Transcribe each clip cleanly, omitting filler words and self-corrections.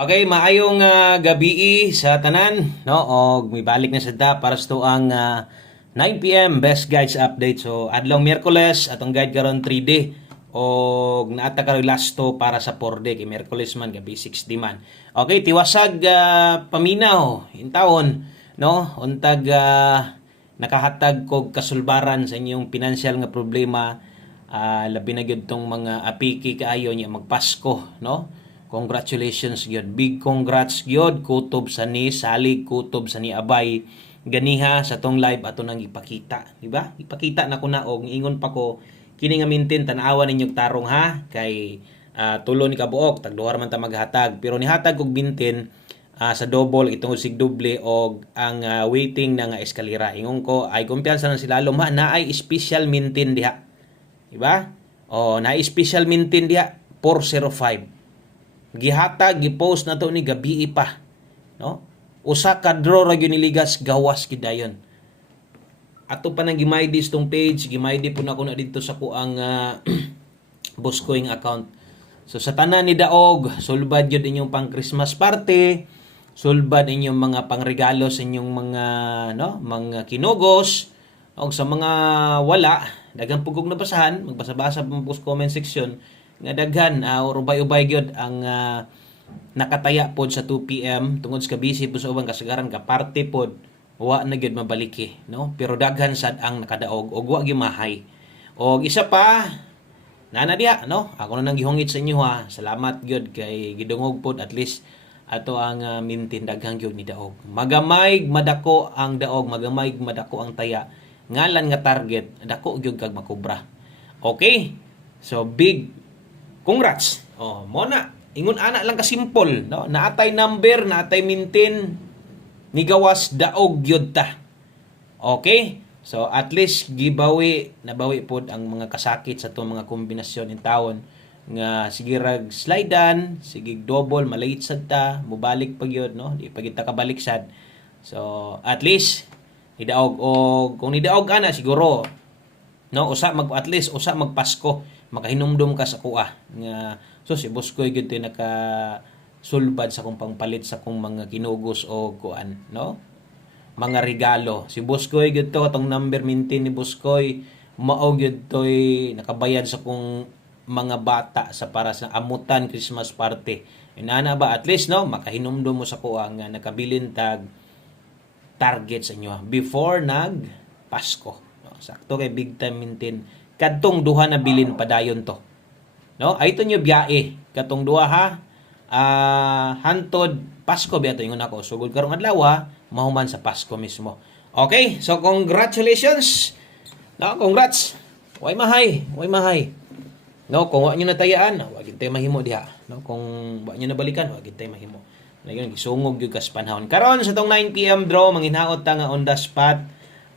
Okay, maayong gabi sa tanan, no? Og may balik na sada para sa ang 9 PM best guides update. So adlaw Miyerkules atong guide karon 3D og naata karon last to para sa 4D kay Miyerkules man gabi 6D man. Okay, tiwasag paminaw in taon, no? Untag nakahatag kog kasulbaran sa inyong financial nga problema, labi na gyud tong mga apiki kaayo niya magpasko, no? Congratulations gyud. Big congrats gyud kutob sa ni salig kutob sa ni Abay ganiha sa tong live ato nang ipakita, di ba? Ipakita na ko na og ingon pa ko kini nga mintin tan-awa ninyong tarong ha kay tulo ni kabuok tagduhar man ta maghatag pero nihatag og mintin sa double itong sig doble og ang waiting na nga eskalera. Ingon ko ay kumpiyansa na sila luma na ay special mintin diha. Di ba? O na special mintin diha 405 gihatag gipost na to ni gabi pa, no? Usa ka draw ra gyud niligas gawas gidayon. Ato pa nang gimaydis tong page, gimaydi po na ko na dito sa kuang Boscoing account. So sa tanan ni daog, sulbad gyud inyong pang Christmas party, sulbad inyong mga pangregalo sa inyong mga mga kinugos, og sa mga wala, daghang pugog na basahan, magbasa-basa pa po sa comment section nga daghan or ubay-ubay gyud ang nakataya pod sa 2 PM tungod sa busy po sa ubang kasagaran ka party pod wa na gyud mabaliki, no? Pero daghan sad ang nakadaog og wa gyud mahay. Og isa pa nana diha, no? Ako na nang gihungit sa inyo ha. Salamat gyud kay gidungog pod at least ato ang mintin daghang gyud ni daog. Magamay madako ang daog, magamay madako ang taya. Ngalan nga target dako gyud kag makobra. Okay? So big congrats. Oh, mo na. Ingon ana lang ka simple, no? Naatay number, naatay mintin ni gawas daog gyud ta. Okay? So at least gibawi nabawi pod ang mga kasakit sa tong mga kombinasyon in taon nga sige rag slidean, sige double malait sad ta, mobalik pa gyud, no? Di pa kita kabalik sad. So at least nidaog og kung nidaog ana siguro no at least usa magpasko makahinumdum ka sa kuha nga so si Boskoy gyud naka sulbad sa kung pangpalit sa kung mga kinugos o kuan, no, mga regalo. Si Boskoy gyud to atong number mintin ni Boskoy mao gyud toy nakabayad sa kung mga bata sa para sa amutan Christmas party. Inana ba at least no makahinumdum mo sa kuha nga nakabilin tag target sa inyo before nag Pasko, no? Sakto kay big time mintin kadtong duha na bilin padayon to, no? Ay ito nyo biyae katong duha ha hantod Pasko biya to ingon ako sugod karong adlaw mahuman sa Pasko mismo. Okay, so congratulations, no? Congrats. Way mahay, no? Kung wa nyo natayaan wa gyud tay mahimo diha, no? Kung wa nyo nabalikan wa gyud tay mahimo. Ngayon gisungog gyud kas panahon karon sa tong 9 PM draw manginhaot ta nga on the spot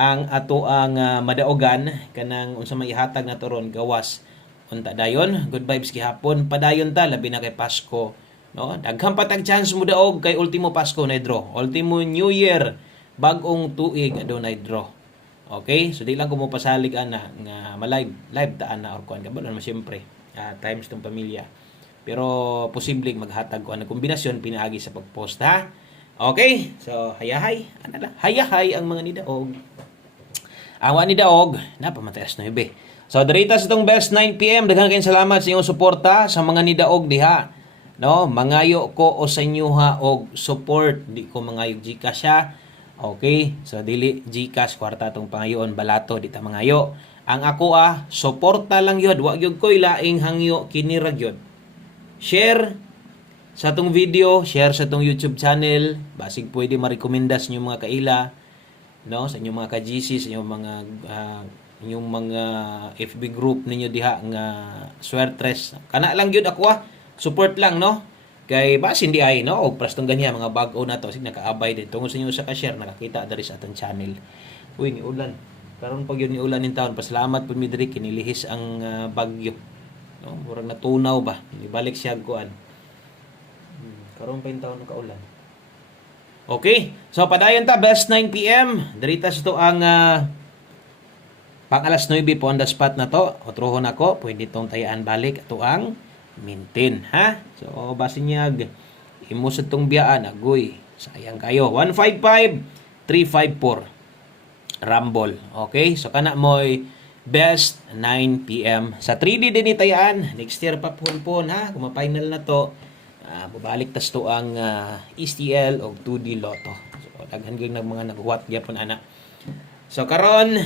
ang ato ang madaogan kanang unsa may ihatag na toron gawas unta dayon. Good vibes gihapon padayon ta labi na kay Pasko, no? Daghang patag chance mo daog kay ultimo Pasko na draw, ultimo New Year bag-ong tuig adunay draw. Okay, so di lang ko mo pasalig ana nga live taan na or kuan kabalo naman syempre times tong pamilya pero posibleng maghatag ko ang kombinasyon pinaagi sa pagpost ha. Okay, so hayahay ana la hayahay ang mga nidaog. Awa ni daog na pamataas 9. So diritas itong best 9 PM daghan kayong salamat sa inyong suporta sa mga nidaog diha, no? Mangayo ko o sa inyo ha og support, di ko mangayo GCash ha. Okay, so dili GCash kwarta tong pangayoon balato di ta mangayo. Ang ako suporta lang yun, wa gyud koy laing hangyo kini ra gyud. Share sa tong video, share sa tong YouTube channel, basig pwede ma-recomendas niyo mga kaila, no, sa inyong mga ka-GC, sa inyong mga FB group ninyo diha nga swertres. Kana lang gyud ako support lang, no? Kay bas hindi ay no og prastong ganiya mga bag-o na to sig nakaabay din tungod sa inyo sa ka-share nakakita diri sa atong channel. Uy ni ulan. Karon pag yun ni ulan in taon pasalamat pud mi diri kinilihis ang bagyo. No, murag natunaw ba. Ibalik siya kuan. Karon pa in taon nakaulan. Okay, so padayon ta best 9 PM. Diritas to ang pang alas 9 po on the spot na to. Otrohon ako, pwede tong tayaan balik ato ang mintin ha. So basin niya imusod tong biyaan, agoy. Sayang kayo. 155-354. Rumble. Okay? So, kana mo'y best 9 p.m. Sa 3D din itayaan. Next year pa po ha. Kung ma-final na to, babalik tas to ang STL o 2D Lotto. So, daghan gyud ng mga naghuwat gyapon ana. So, karon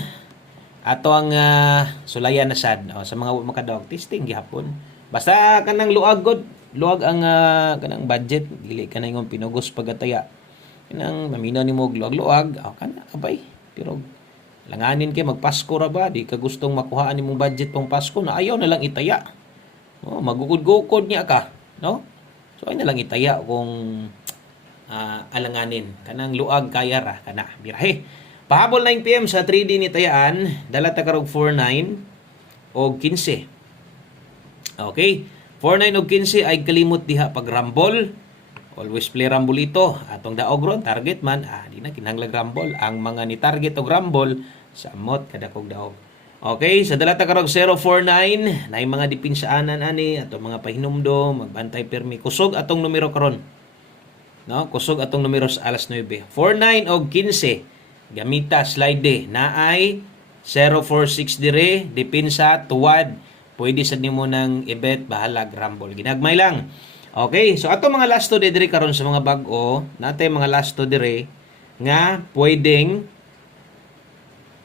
ato ang sulayan na sad sa mga makadog testing gihapon. Basta kanang luag ang kanang budget, dili ka na yung pinugos pagataya. Kanang maminaw nimo luag-luag, kana abay. Pero langanin kay magpasko ra ba, di ka gustong makuhaan nimong budget pang Pasko na ayaw na lang itaya. Magugud-gukod niya ka, no? So ay na lang itaya kung alanganin. Kanang luag kaya ra kana birahe. Pahabol 9 PM sa 3D ni tayaan, dala ta karog 49 o 15. Okay? 49 o 15 ay kalimot diha pag rumble. Always play rumble ito. Atong daog ron, target man, di na kinahanglan rumble. Ang mga ni target og rumble, samot kada kog daog. Okay, sa dala ta karog 049, na mga dipinsaanan ani, atong mga pahinumdom, magbantay permi. Kusog atong numero karon. No? Kusog atong numero sa alas 9. 49 o 15. Gamita slide na ay 046 dire, dipinsa, tuwad. Pwede sa nimo ng ibet, bahala, rumble. Ginagmay lang. Okay, so ato mga last to dire karon sa mga bag-o, natay mga last to dire nga pwedeng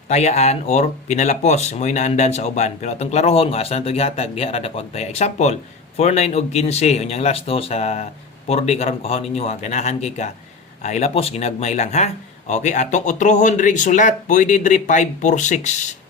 tayaan or pinalapos mo inaandan sa uban. Pero atong klarohon nga asan to gihatag diha ra dakong taya. Example, 49 og 15 unyang last to sa 4D karon kuhaon ninyo ha. Ganahan kay ka. Ilapos ginagmay lang ha. Okay, atong utrohon diri sulat, pwede diri 546.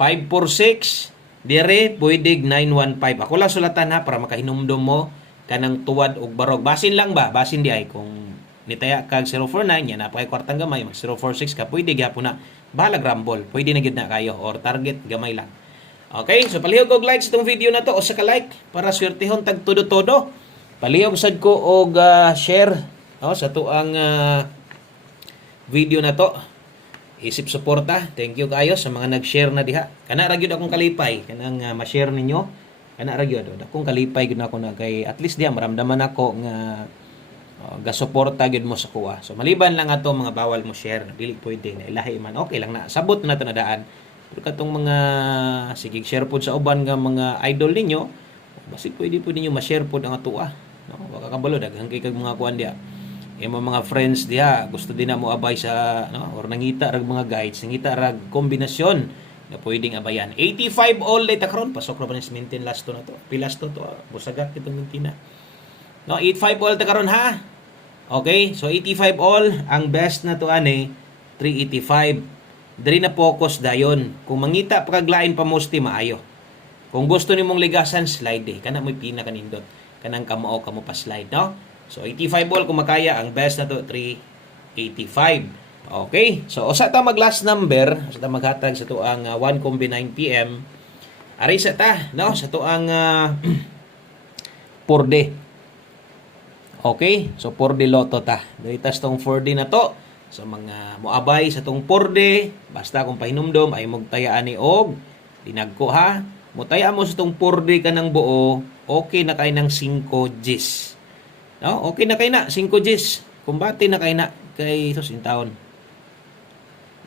546 dire pwede 915. Ako lang sulatan ha para makahinumdum mo kanang tuwad og barog. Basin lang ba? Basin di ay kung nitaya kag 049 yan na pa kwartang gamay mag 046 ka pwede gyapon na balag rumble. Pwede na gid na kayo or target gamay lang. Okay, so palihog og like sa itong video na to o sa ka-like para swertehon tag todo-todo. Palihog sad ko og share sa tuang video na to. Isip suporta. Thank you kayo sa mga nag-share na diha. Kana ra gyud akong kalipay kanang ma-share ninyo. Kana ra gyud akong kalipay gyud ako na kay at least diha maramdaman ako nga gasuporta gyud mo sa kuha. So maliban lang ato mga bawal mo share, dili pwede na ilahi man. Okay lang na sabot na to na daan. Pero katong mga sige share pod sa uban nga mga idol ninyo, basig pwede niyo ma-share pod ang atoa. No, waka kabalo daghang kay kag mga kuan diha. Mga friends diha gusto din na mo abay sa or nangita rag mga guides, nangita rag kombinasyon na pwedeng abayan. 85 all day ta karon pasok ra ba ni maintain last to na to. Pilas to busagat kitong mintina. No, 85 all ta karon ha. Okay, so 85 all ang best na to ani 385. Diri na focus dayon. Kung mangita pa kaglain pa mosti maayo. Kung gusto nimong ligasan slide kana mo'y pina kanindot. Kanang kamao kamo pa slide, no? So 85 ball kung makaya, ang best na to 385. Okay? So usa ta mag last number, usa ta maghatag sa tuang 1 combi 9 PM. Ari sa ta, no? Sa tuang 4D. Okay? So 4D Lotto ta. Dalitas tong 4D na to. So mga moabay sa tong 4D, basta kung pahinumdom ay magtayaan ni og dinagko ha. Mutaya mo sa tong 4D kanang buo, okay na kay ng 5 Gs. No, okay na kay na 5 Gs. Kumbati na kay na kay sus in taon.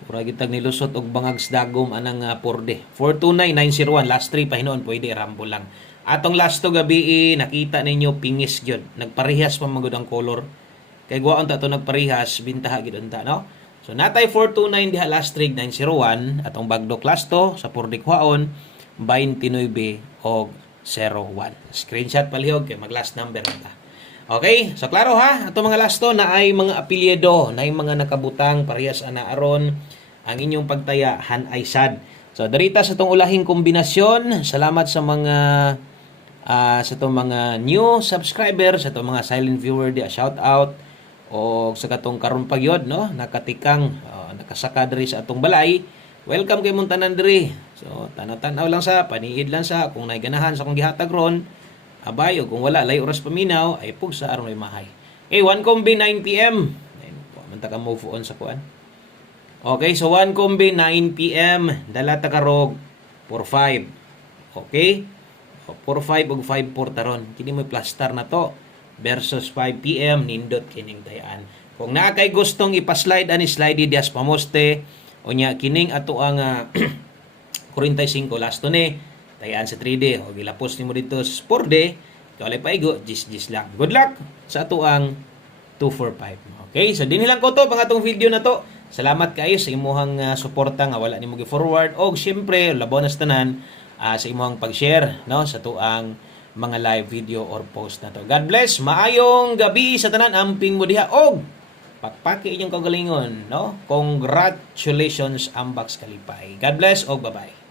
Mura gitag nilusot og bangags dagom anang 4D. 429901 last 3 pa hinuon pwede rambo lang. Atong last to gabi nakita ninyo pingis gyud. Nagparehas pa magud ang color. Kay guwaon ta to nagparehas bintaha gid unta no. So natay 429 diha last 3 901 atong bagdok last to sa 4D kuhaon 29 og 01. Screenshot palihog kay mag last number ta. Okay, so klaro ha, ato mga lasto na ay mga apelyido, na ay mga nakabutang parehas ana aron ang inyong pagtaya han ay sad. So darita sa tong ulahing kombinasyon, salamat sa mga sa tong mga new subscribers, sa tong mga silent viewer di shout out o sa katong karon pagyod no, nakatikang nakasaka diri sa atong balay. Welcome kay mong tanan diri. So tanaw-tanaw lang sa paniid lang sa kung naay ganahan sa akong gihatag ron. Abay, o kung wala, lay oras paminaw, ay pugsa aron may mahay. Okay, 1 combi 9 PM. Ayun po, manta ka move on sa kuan. Okay, so 1 combi 9 PM. Dala ta karog 45. Okay? 45 ug 54 taron. Kini mo plaster na to. versus 5 PM nindot kining tayaan. Kung naa kay gustong ipa-slide ani slide dias pamoste unya kining ato ang 45 last to ni tayaan sa 3D o gilapos nimo dito sa 4D kawalay paigo gis lang. Good luck sa ato ang 245. Okay, so din lang ko to pang atong video na to. Salamat kayo sa imuhang suporta nga wala nimo gi-forward og syempre labaw na sa tanan sa imuhang pag-share no sa tuang mga live video or post na to. God bless. Maayong gabi sa tanan amping mo diha og pakpaki inyong kagalingon no. Congratulations Ambax Kalipay. God bless og bye-bye.